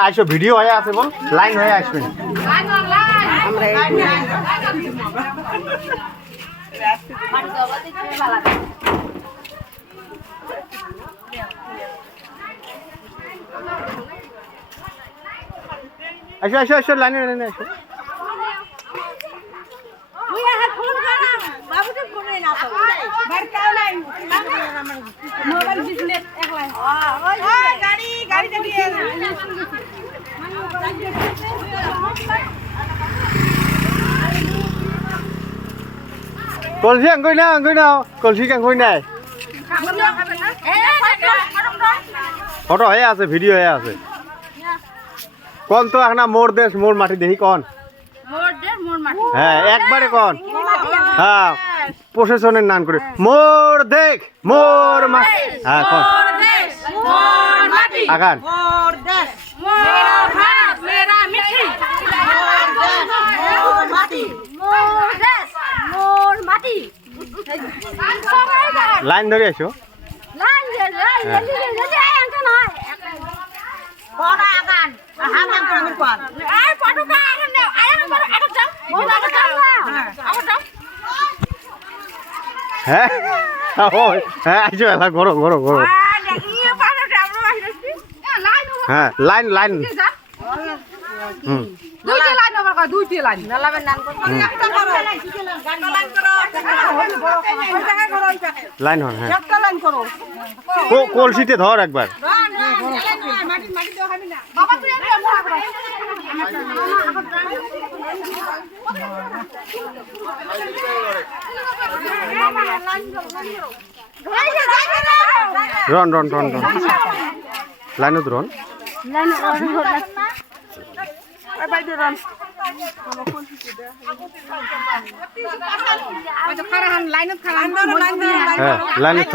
আইসো ভিডিও হয়ে আছে বল লাইন হয়ে আসবেন আসো আসো আসো লাইনে লাইনে আসো কলসি আঙ্গুই না কলসি আঙ্গুই নাই ফটো হয়ে আছে ভিডিও হয়ে আছে কোন তো এখন মোর দেশ মোর মাটি দেখি কোন হ্যাঁ একবারে কোন হ্যাঁ প্রশাসনের নাম করে মোর দেখ মোর মাটি হ্যাঁ কোন আগান লাইন ধরে আসো হ্যাঁ হ্যাঁ আসো এলা ঘোরো ঘোরো ঘোরো হ্যাঁ লাইন লাইন হুম লাইন হন হ্যাঁ কলসিতে ধর একবার রন রন রন রন লাইনত রন লাইনত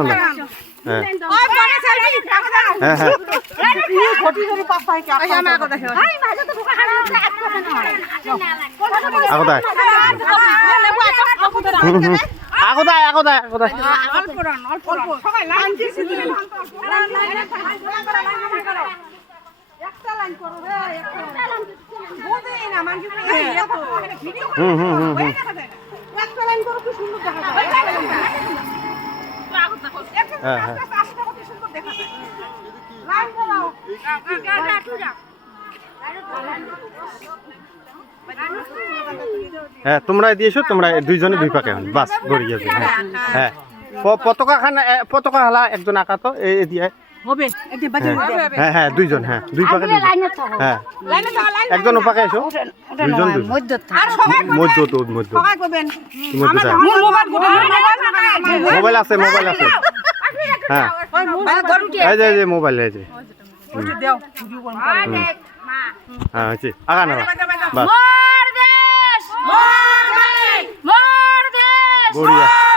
হ্যাঁ তোমরা দিয়েছো তোমরা দুইজনে দুই পাকে বাস গড়ি গেছে হ্যাঁ হ্যাঁ পতাকা খান পতাকা হালা একজন আঁকা তো এই দিয়ে হ্যাঁ হ্যাঁ দুইজন হ্যাঁ দুই পাকে হ্যাঁ একজন ওপাকে এসো দুইজন মধ্য মোবাইল আছে মোবাইল আছে হ্যাঁ এই যে মোবাইল এই যে হ্যাঁ হচ্ছে আগা না বাস বড়িয়া